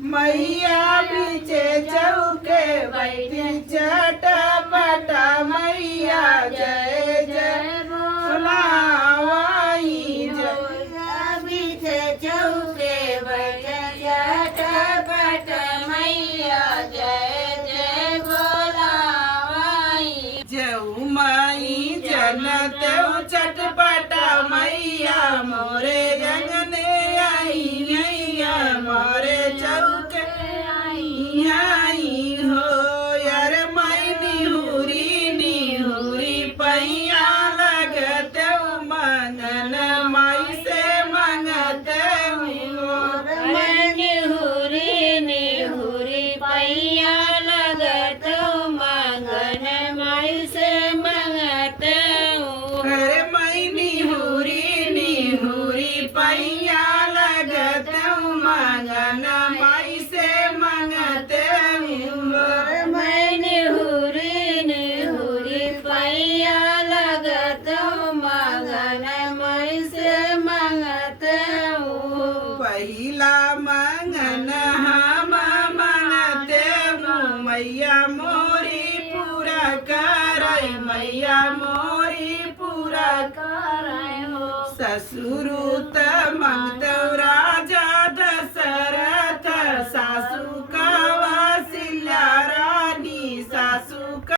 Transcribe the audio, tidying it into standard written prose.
मैया बीचे चौके बैठी चटपट मैया जय जय बोलावाई मैया बीचे चौके बैठे चटपट मैया जय जय बोलावाई। जऊ माई जन तेऊ चटपट मैया मोरे रंगने आई मैया मोरे चौके आई हो यार माई निहुरी पैया लगते मंगन माई से मंगते हो निहुरी पैया लगत मंगन माई से मंगत अरे माई निहुरी पैया लगते मंगन माई से मंगते मैं निहुरी पैया लगत मंगन माई से मंगत पहिला मंगन हम मंगते मैया मोरी पूरा कर मैया मोरी पूरा कर ससुर त मंगतौरा